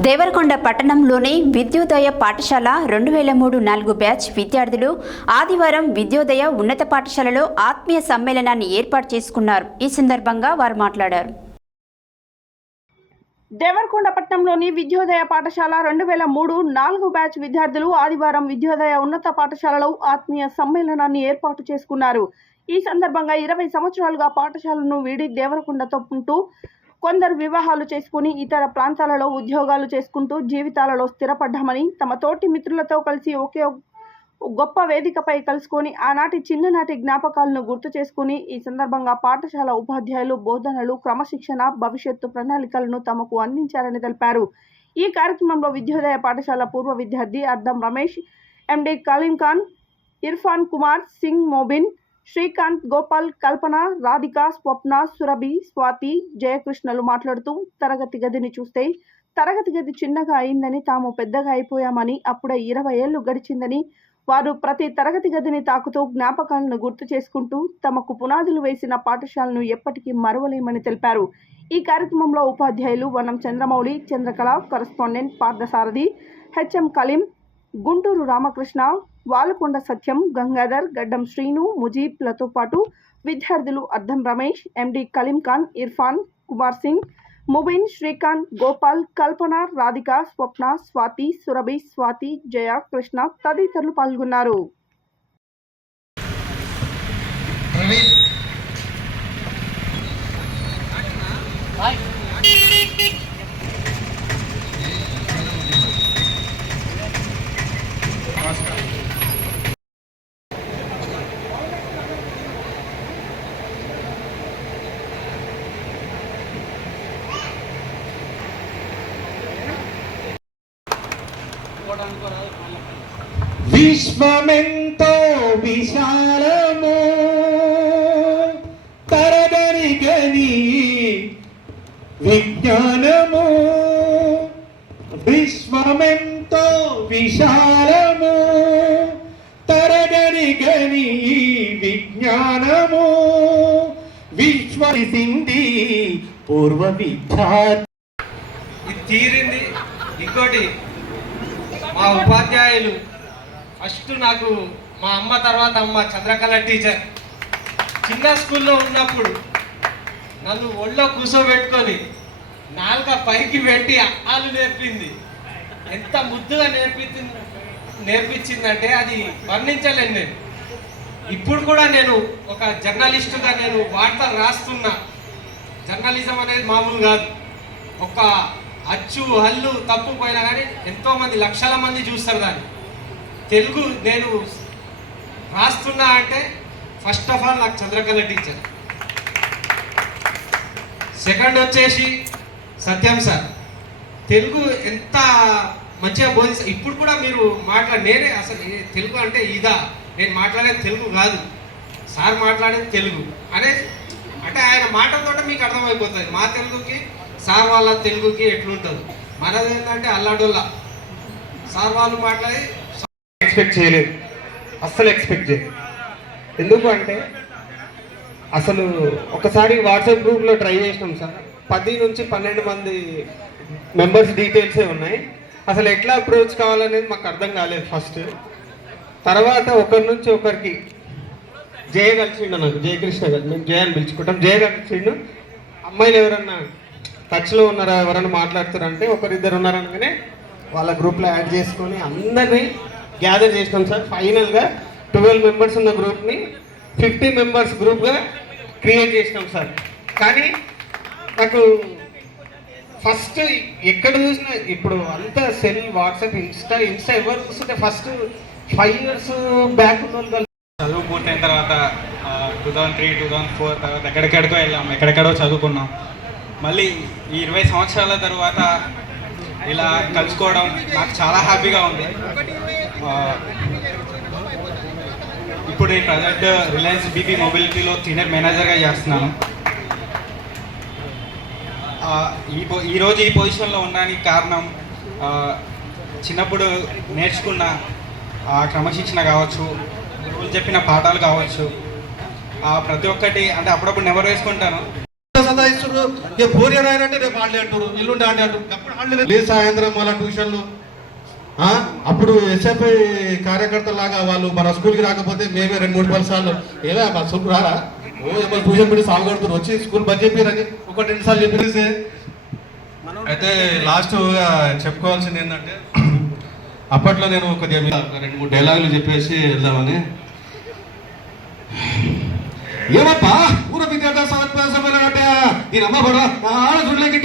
దేవరకొండ పట్టణంలోని విద్యోదయ పాఠశాల 2003-4 బ్యాచ్ విద్యార్థులు ఆదివారం విద్యోదయ ఉన్నత పాఠశాలలో ఆత్మీయ సమ్మేళనాన్ని ఏర్పాటు చేసుకున్నారు. ఈ సందర్భంగా వారు మాట్లాడారు. దేవరకొండ పట్టణంలోని విద్యోదయ పాఠశాల 2003-4 బ్యాచ్ విద్యార్థులు ఆదివారం విద్యోదయ ఉన్నత పాఠశాలలో ఆత్మీయ సమ్మేళనాన్ని ఏర్పాటు చేసుకున్నారు. ఈ సందర్భంగా 20 సంవత్సరాలుగా పాఠశాలను వీడి దేవరకొండతో ఉంటూ కొందరు వివాహాలు చేసుకుని ఇతర ప్రాంతాలలో ఉద్యోగాలు చేసుకుంటూ జీవితాలలో స్థిరపడ్డామని, తమ తోటి మిత్రులతో కలిసి ఒకే గొప్ప వేదికపై కలుసుకొని ఆనాటి చిన్ననాటి జ్ఞాపకాలను గుర్తు చేసుకుని ఈ సందర్భంగా పాఠశాల ఉపాధ్యాయులు బోధనలు, క్రమశిక్షణ, భవిష్యత్తు ప్రణాళికలను తమకు అందించారని తెలిపారు. ఈ కార్యక్రమంలో విద్యోదయ పాఠశాల పూర్వ విద్యార్థి అద్దం రమేష్, ఎండి కలీం ఖాన్, ఇర్ఫాన్ కుమార్, సింగ్ మోబిన్, శ్రీకాంత్, గోపాల్, కల్పన, రాధిక, స్వప్న, సురభి, స్వాతి, జయకృష్ణలు మాట్లాడుతూ తరగతి గదిని చూస్తే తరగతి గది చిన్నగా అయిందని, తాము పెద్దగా అయిపోయామని, అప్పుడే 20 ఏళ్లు గడిచిందని, వారు ప్రతి తరగతి గదిని తాకుతూ జ్ఞాపకాలను గుర్తు చేసుకుంటూ తమకు పునాదులు వేసిన పాఠశాలను ఎప్పటికీ మరువలేమని తెలిపారు. ఈ కార్యక్రమంలో ఉపాధ్యాయులు వనం చంద్రమౌళి, చంద్రకళ, కరస్పాండెంట్ పార్థసారథి, హెచ్ఎం కలీం, గుంటూరు రామకృష్ణ, వాలకొండ సత్యం, గంగాధర్, గడ్డం శ్రీను, ముజీబ్లతో పాటు విద్యార్థులు అద్దం రమేష్, ఎండి కలీం ఖాన్, ఇర్ఫాన్ కుమార్ సింగ్, ముబిన్, శ్రీకాంత్, గోపాల్, కల్పన, రాధిక, స్వప్న, స్వాతి, సురభి, స్వాతి, జయ, కృష్ణ తదితరులు పాల్గొన్నారు. విశ్వమెంతో విశాలము తరగని విజ్ఞానము, విశ్వమెంతో విశాలము తరగని విజ్ఞానము, విశ్వసింది పూర్వ విద్యార్థి. ఇది తీరింది. ఇంకోటి, మా ఉపాధ్యాయులు ఫస్ట్ నాకు మా అమ్మ తర్వాత అమ్మ చంద్రకళ టీచర్ చిన్న స్కూల్లో ఉన్నప్పుడు నన్ను ఒళ్ళో కూర్చోబెట్టుకొని నాలుక పైకి పెట్టి అక్కాలు నేర్పింది. ఎంత ముద్దుగా నేర్పించిందంటే అది వర్ణించలేను నేను. ఇప్పుడు కూడా నేను ఒక జర్నలిస్టుగా నేను వార్తలు రాస్తున్నా. జర్నలిజం అనేది మామూలు కాదు. ఒక అచ్చు హల్లు తప్పు పోయినా కానీ ఎంతోమంది లక్షల మంది చూస్తారు దాన్ని. తెలుగు నేను రాస్తున్నా అంటే ఫస్ట్ ఆఫ్ ఆల్ నాకు చంద్రకళ టీచర్. సెకండ్ వచ్చేసి సత్యం సార్. తెలుగు ఎంత మంచిగా బోధిస్తారు. ఇప్పుడు కూడా మీరు నేనే అసలు తెలుగు అంటే ఇదా, నేను మాట్లాడేది తెలుగు కాదు, సార్ మాట్లాడేది తెలుగు అనేది అంటే ఆయన మాటలతో మీకు అర్థమైపోతుంది. మా తెలుగుకి సార్ వాళ్ళ తెలుగుకి ఎట్లుంటుంది. మనది ఏంటంటే అల్లాడొల్లా. సార్ వాళ్ళు మాట్లాడి ఎక్స్పెక్ట్ చేయలేదు, అస్సలు ఎక్స్పెక్ట్ చేయలేదు. ఎందుకు అంటే అసలు ఒకసారి వాట్సాప్ గ్రూప్లో ట్రై చేసినాం సార్. 10 నుంచి 12 మంది మెంబర్స్ డీటెయిల్సే ఉన్నాయి. అసలు ఎట్లా అప్రోచ్ కావాలనేది మాకు అర్థం కాలేదు ఫస్ట్. తర్వాత ఒకరి నుంచి ఒకరికి జయ కలిసిండు, నాకు జయకృష్ణ గారు, మేము జయ అని పిలుచుకుంటాం. జయ కలిసిండు. అమ్మాయిలు ఎవరన్నా టచ్లో ఉన్నారా, ఎవరన్నా మాట్లాడుతారంటే ఒకరిద్దరు ఉన్నారనగానే వాళ్ళ గ్రూప్లో యాడ్ చేసుకొని అందరినీ గ్యాదర్ చేసినాం సార్. ఫైనల్గా 12 మెంబర్స్ ఉన్న గ్రూప్ని 50 మెంబర్స్ గ్రూప్గా క్రియేట్ చేసినాం సార్. కానీ నాకు ఫస్ట్ ఎక్కడ చూసినా ఇప్పుడు అంతా సెల్, వాట్సాప్, ఇన్స్టా ఎవరు చూస్తుంటే ఫస్ట్ 5 years బ్యాక్ ఉన్న వాళ్ళు. చదువు పూర్తయిన తర్వాత 2003, 2004 తర్వాత ఎక్కడెక్కడికో వెళ్ళాం, ఎక్కడెక్కడో చదువుకున్నాం. మళ్ళీ ఈ 20 సంవత్సరాల తర్వాత ఇలా కలుసుకోవడం నాకు చాలా హ్యాపీగా ఉంది. ఇప్పుడు నేను ప్రజెంట్ రిలయన్స్ బీపీ మొబిలిటీలో సీనియర్ మేనేజర్గా చేస్తున్నాను. ఈరోజు ఈ పొజిషన్లో ఉండడానికి కారణం చిన్నప్పుడు నేర్చుకున్న క్రమశిక్షణ కావచ్చు, గురువులు చెప్పిన పాఠాలు కావచ్చు, ప్రతి ఒక్కటి అంటే అప్పుడప్పుడు నెమరు వేసుకుంటాను. సతాయిస్తున్నారు. ఇక పోనీ రాయనంటే రేపు ఆడలే అంటారు, ఎల్లుండి ఆడే అంటారు. అప్పుడు ఆడలేదు. లేదు సాయంత్రం మళ్ళీ ట్యూషన్లు. అప్పుడు ఎస్ఎఫ్ఐ కార్యకర్తలాగా వాళ్ళు మన స్కూల్కి రాకపోతే మేమే 2-3 సార్లు ఏమే మా స్కూల్ రారా, ఓ ఏమో ట్యూషన్ పెట్టి సాగు కడుతున్నారు, వచ్చి స్కూల్ బంద్ చెప్పారని 1-2 సార్లు చెప్పేసి. అయితే లాస్ట్ చెప్పుకోవాల్సింది ఏంటంటే, అప్పట్లో నేను కొద్దిగా 2-3 డైలాగులు చెప్పేసి వెళ్దామని. ఏమప్పా ఊర విద్యార్థి సమావేశం అంటే దీని అమ్మ కూడా చూడలేకి